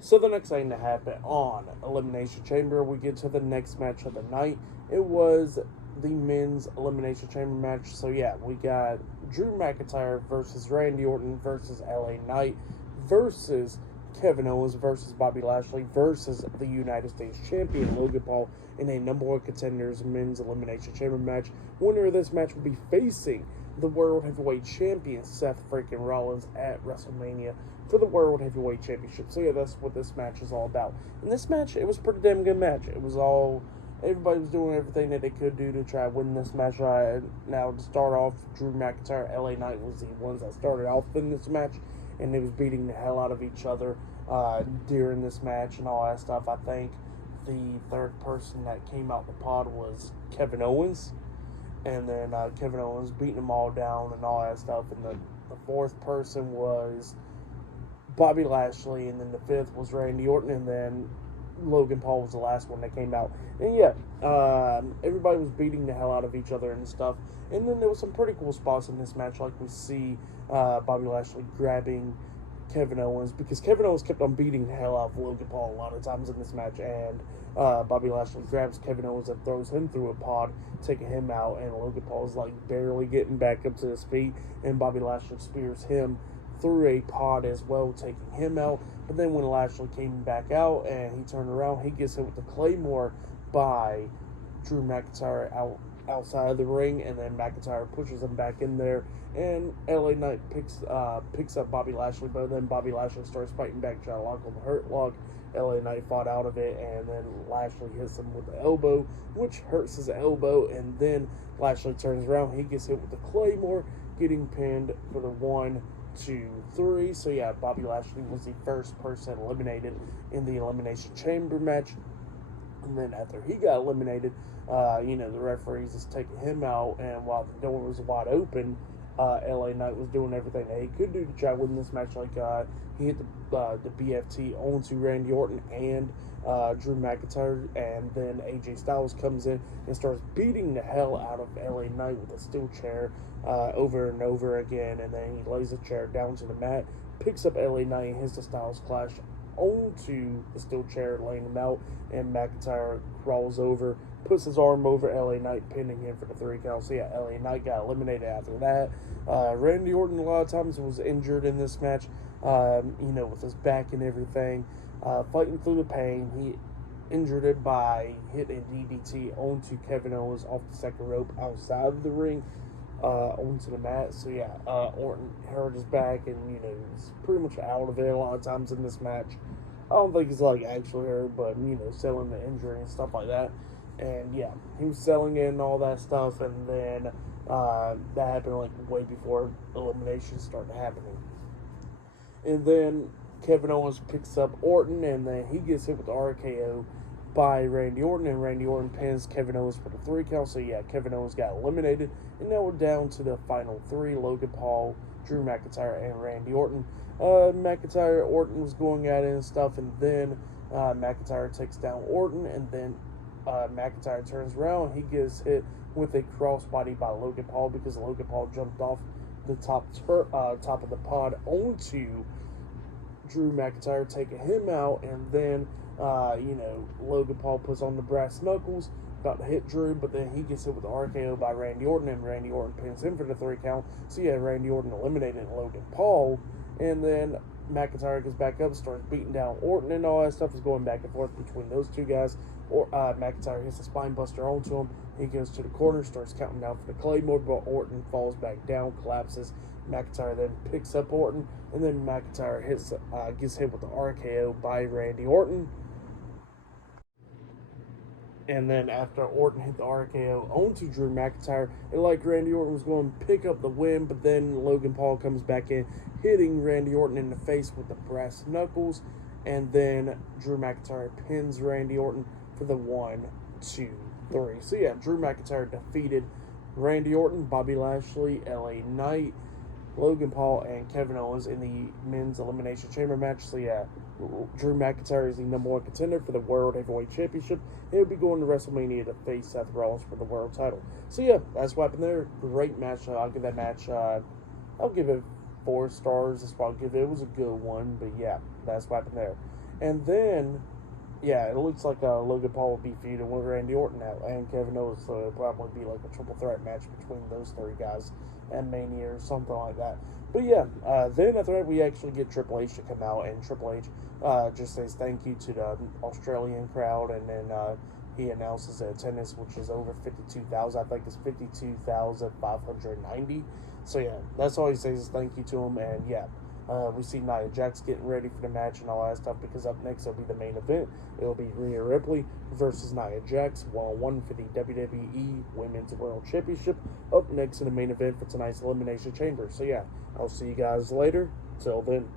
So the next thing to happen on Elimination Chamber, we get to the next match of the night. It was the men's Elimination Chamber match. So yeah, we got Drew McIntyre versus Randy Orton versus LA Knight versus Kevin Owens versus Bobby Lashley versus the United States Champion Logan Paul in a number one contenders men's Elimination Chamber match. Winner of this match will be facing the World Heavyweight Champion Seth freaking Rollins at WrestleMania for the World Heavyweight Championship. So yeah, that's what this match is all about. And this match, it was a pretty damn good match. It was all, everybody was doing everything that they could do to try to win this match. Now to start off, Drew McIntyre, LA Knight was the ones that started off in this match, and they was beating the hell out of each other during this match and all that stuff. I think the third person that came out the pod was Kevin Owens, and then Kevin Owens beating them all down and all that stuff. And the fourth person was Bobby Lashley, and then the fifth was Randy Orton, and then Logan Paul was the last one that came out. And yeah, everybody was beating the hell out of each other and stuff. And then there was some pretty cool spots in this match, like we see Bobby Lashley grabbing Kevin Owens, because Kevin Owens kept on beating the hell out of Logan Paul a lot of times in this match, and Bobby Lashley grabs Kevin Owens and throws him through a pod, taking him out, and Logan Paul's like barely getting back up to his feet, and Bobby Lashley spears him through a pod as well, taking him out. But then when Lashley came back out and he turned around, he gets hit with the Claymore by Drew McIntyre outside of the ring, and then McIntyre pushes him back in there, and LA Knight picks up Bobby Lashley, but then Bobby Lashley starts fighting back, trying to lock on the hurt lock. LA Knight fought out of it, and then Lashley hits him with the elbow, which hurts his elbow, and then Lashley turns around, he gets hit with the Claymore, getting pinned for the 1, 2, 3. So yeah, Bobby Lashley was the first person eliminated in the Elimination Chamber match. And then after he got eliminated, the referees is taking him out, and while the door was wide open, LA Knight was doing everything that he could do to try to win this match. Like he hit the BFT onto Randy Orton and Drew McIntyre, and then AJ Styles comes in and starts beating the hell out of LA Knight with a steel chair over and over again, and then he lays the chair down to the mat, picks up LA Knight and hits the Styles Clash onto the steel chair, laying him out, and McIntyre crawls over, puts his arm over LA Knight, pinning him for the 3 count. So yeah, LA Knight got eliminated after that. Randy Orton a lot of times was injured in this match, with his back and everything, fighting through the pain. He injured it by hitting a DDT onto Kevin Owens off the second rope outside of the ring, onto the mat. So yeah, Orton hurt his back, and he's pretty much out of it a lot of times in this match. I don't think he's like actually hurt, but selling the injury and stuff like that. And yeah, he was selling it and all that stuff, and then that happened like way before elimination started happening. And then Kevin Owens picks up Orton, and then he gets hit with the RKO by Randy Orton, and Randy Orton pins Kevin Owens for the 3 count. So yeah, Kevin Owens got eliminated, and now we're down to the final 3: Logan Paul, Drew McIntyre, and Randy Orton. Orton was going at it and stuff, and then McIntyre takes down Orton, and then McIntyre turns around. He gets hit with a crossbody by Logan Paul, because Logan Paul jumped off the top of the pod onto Drew McIntyre, taking him out, and then Logan Paul puts on the brass knuckles, about to hit Drew, but then he gets hit with the RKO by Randy Orton, and Randy Orton pins him for the 3 count. So yeah, Randy Orton eliminated Logan Paul, and then McIntyre gets back up, starts beating down Orton, and all that stuff is going back and forth between those two guys. McIntyre hits a spine buster onto him. He goes to the corner, starts counting down for the Claymore, but Orton falls back down, collapses. McIntyre then picks up Orton, and then McIntyre gets hit with the RKO by Randy Orton. And then after Orton hit the RKO onto Drew McIntyre, it like Randy Orton was going to pick up the win, but then Logan Paul comes back in, hitting Randy Orton in the face with the brass knuckles, and then Drew McIntyre pins Randy Orton for the 1, 2, 3. So yeah, Drew McIntyre defeated Randy Orton, Bobby Lashley, LA Knight, Logan Paul, and Kevin Owens in the men's Elimination Chamber match. So yeah, Drew McIntyre is the number 1 contender for the World Heavyweight Championship. He'll be going to WrestleMania to face Seth Rollins for the world title. So yeah, that's what happened there. Great match. I'll give that match, I'll give it 4 stars. That's what I'll give it. It was a good one, but yeah, that's what happened there. And then, yeah, it looks like Logan Paul will be feuding with Randy Orton now, and Kevin Owens, so it'll probably be like a triple threat match between those three guys at Mania or something like that. But yeah, then after that, we actually get Triple H to come out, and Triple H just says thank you to the Australian crowd, and then he announces the attendance, which is over 52,000. I think it's 52,590. So yeah, that's all he says is thank you to him, and yeah. We see Nia Jax getting ready for the match and all that stuff, because up next will be the main event. It will be Rhea Ripley versus Nia Jax, 1-on-1 for the WWE Women's World Championship. Up next in the main event for tonight's Elimination Chamber. So yeah, I'll see you guys later. Till then.